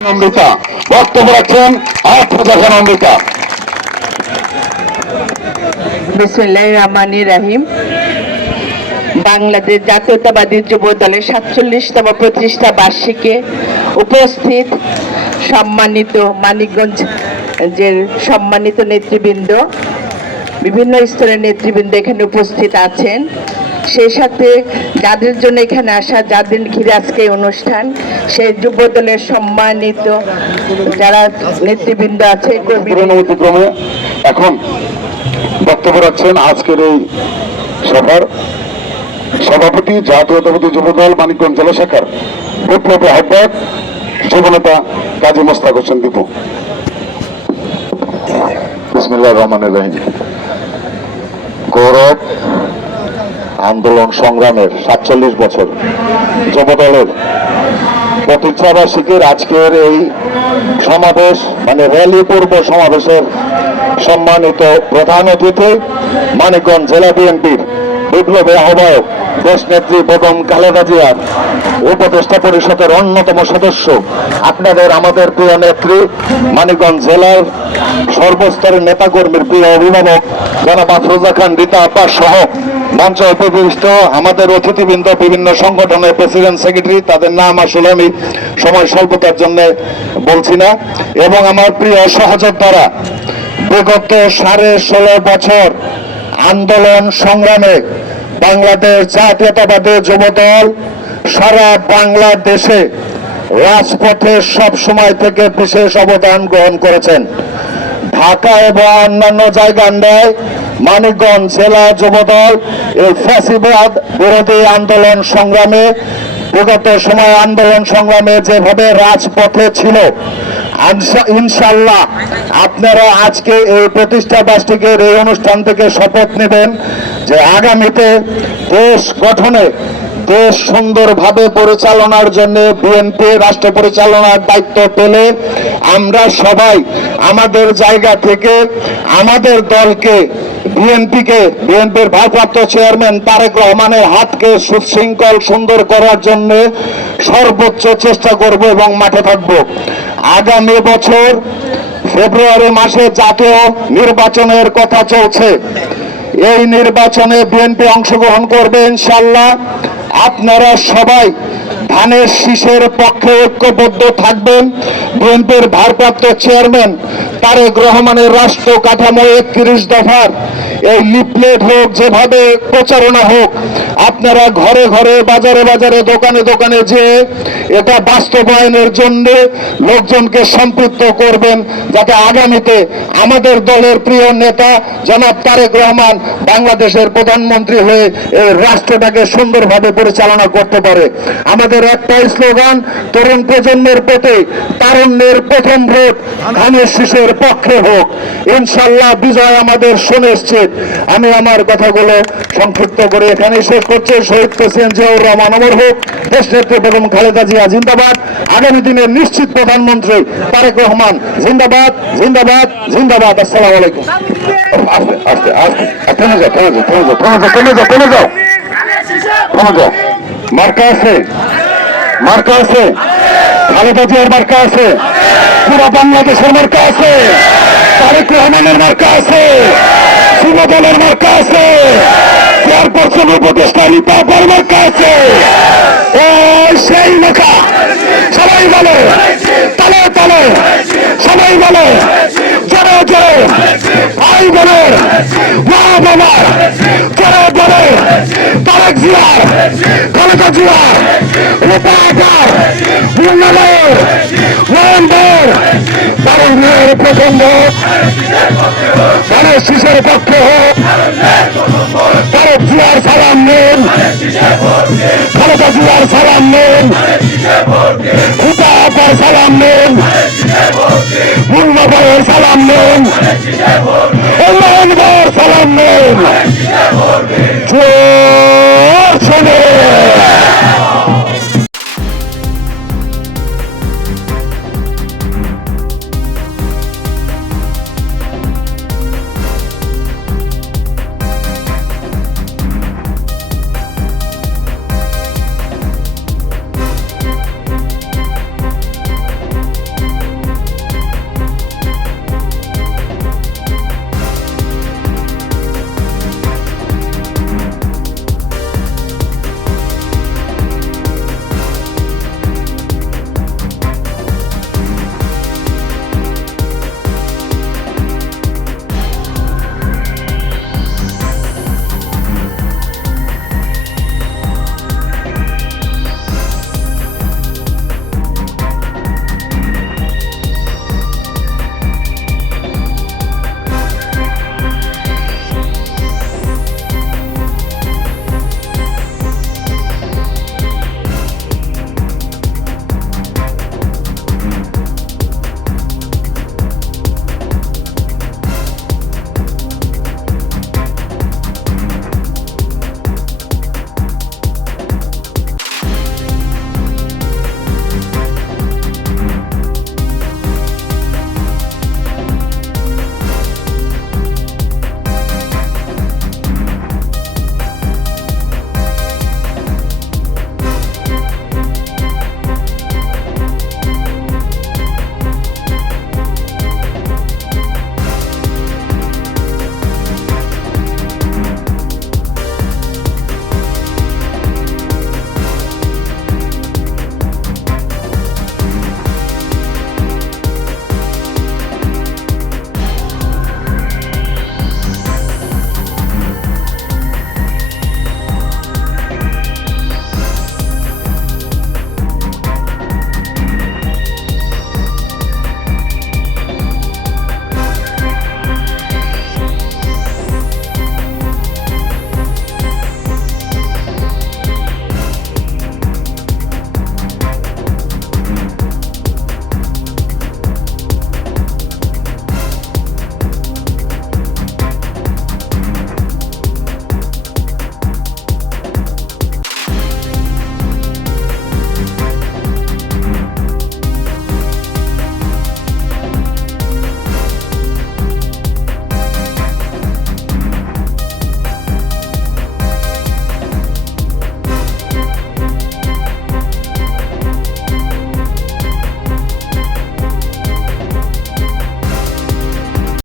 অম্বিকা বক্তব্য রাখছেন রাহিম। বাংলাদেশ জাতীয়তাবাদী যুব দলের সাতচল্লিশতম প্রতিষ্ঠা বার্ষিকে উপস্থিত সম্মানিত মানিকগঞ্জ যে সম্মানিত নেতৃবৃন্দ, বিভিন্ন স্তরের নেতৃবৃন্দ এখানে উপস্থিত আছেন। সেই সাথে যাদের জন্য এখানে আসা, যাদের ঘিরে আজকে অনুষ্ঠান, সেই যুব দলের সম্মানিত যারা নেতৃবৃন্দ আছে, কর্মী পুরনো ক্রমে এখন বক্তব্য রাখছেন আজকের এই সভার সভাপতি, জাতীয়তাবাদী যুবদল, মানিকগঞ্জ জেলা শাখার বিপ্লবী আহ্বায়ক, যুবনেতা কাজী মোস্তাক হোসেন দীপু। বিসমিল্লাহ রহমান রহিম। গৌরব আন্দোলন সংগ্রামের সাতচল্লিশ বছর। যুবদলের প্রতিষ্ঠাবার্ষিকীর আজকের এই সমাবেশ মানে র্যালি পূর্ব সমাবেশের সম্মানিত প্রধান অতিথি, মানিকগঞ্জ জেলা বিএনপির বিপ্লবী আহ্বায়ক দেশ নেত্রী বেগম খালেদা জিয়ার উপদেষ্টা পরিষদের অন্যতম সদস্য। আপনাদের আমাদের প্রিয় নেত্রী, মানিকগঞ্জ জেলার সর্বস্তরের নেতাকর্মীর প্রিয় অভিভাবক, জনাব আফরোজা খান, রীতা আব্বাস সহ মঞ্চ উপবিষ্ট আমাদের অতিথিবৃন্দ, বিভিন্ন সংগঠনের প্রেসিডেন্ট, সেক্রেটারি, তাদের নাম আসলে আমি সময় স্বল্পতার জন্য বলছি না। এবং আমার প্রিয় সহযোদ্ধারা, বিগত সাড়ে ষোলো বছর আন্দোলন সংগ্রামে বাংলাদেশ জাতীয়তাবাদী যুবদল সারা বাংলাদেশে রাজপথে সব সময় থেকে বিশেষ অবদান গ্রহণ করেছেন। ঢাকা এবং অন্যান্য জায়গার ন্যায় মানিকগঞ্জ জেলা যুবদল এই ফ্যাসিবাদ বিরোধী আন্দোলন সংগ্রামে, বিগত সময় আন্দোলন সংগ্রামে যেভাবে রাজপথে ছিল ইনশাল্লাহ আপনারা আজকে এই প্রতিষ্ঠা বার্ষিকের এই অনুষ্ঠান থেকে শপথ নেবেন যে আগামীতে দেশ গঠনে দেশ সুন্দরভাবে পরিচালনার জন্য বিএনপি রাষ্ট্র পরিচালনার দায়িত্ব পেলে আমরা সবাই আমাদের জায়গা থেকে আমাদের দলকে, বিএনপিকে, বিএনপির ভারপ্রাপ্ত চেয়ারম্যান তারেক রহমানের হাতকে সুশৃঙ্খল সুন্দর করার জন্য সর্বোচ্চ চেষ্টা করব এবং মাঠে থাকব। আগামী বছর ফেব্রুয়ারি মাসে জাতীয় নির্বাচনের কথা চলছে। এই নির্বাচনে বিএনপি অংশগ্রহণ করবে ইনশাল্লাহ আপনারা সবাই ধানের শীষের পক্ষে ঐক্যবদ্ধ থাকবেন। বিএনপির ভারপ্রাপ্ত চেয়ারম্যান তারেক রহমানের রাষ্ট্র কাঠামো একত্রিশ দফার। এই লিফলেট হোক, যেভাবে প্রচারণা হোক, আপনারা ঘরে ঘরে, বাজারে বাজারে, দোকানে দোকানে যে এটা বাস্তবায়নের জন্য লোকজনকে সম্পৃক্ত করবেন, যাতে আগামীতে আমাদের দলের প্রিয় নেতা জনাব তারেক রহমান বাংলাদেশের প্রধানমন্ত্রী হয়ে রাষ্ট্রটাকে সুন্দরভাবে পরিচালনা করতে পারে। আমাদের একটাই স্লোগান, তরুণ প্রজন্মের প্রতি তারুণ্যের প্রথম ভোট, ধানের শীষের পক্ষে হোক। ইনশাল্লাহ বিজয় আমাদের সুনিশ্চিত আমি আমার কথাগুলো সংক্ষিপ্ত করে এখানে শেষ করছি। শহীদ প্রেসিডেন্ট জিয়াউর রহমান অমর হোক, দেশ নেত্রী বেগম খালেদা জিয়া জিন্দাবাদ। আগামী দিনের নিশ্চিত প্রধানমন্ত্রী তারেক রহমান জিন্দাবাদ জিন্দাবাদ জিন্দাবাদ। আসসালামু আলাইকুম। আস্তে আস্তে আস্তে। যাও। থেমে যাও। মার্কা আছে? মার্কা আছে? খালেদা জিয়ার মার্কা আছে? পুরো বাংলাদেশের মার্কা আছে? তারেক রহমানের মার্কা আছে। যুবদলের মার্কা আছে। চেয়ারপারসন উপদেষ্টা রীতা আব্বার মার্কা আছে। ও, সেই লেখা সবাই বলে। তালে তালে। সবাই বলে। জোরে জোরে। ভাই বোনের মা বাবার জোরে জোরে। তারেক জিয়ার খালেদা জিয়ার রূপা আপার মুন্নালের তারুণ্যের প্রথম ভোট শিশের পক্ষে হোক। তারেক জিয়ার সালাম নিন। খালেদা জিয়ার সালাম নিন। রূপা আপার সালাম নিন। মুন্না সালাম নিন। সালাম নিন।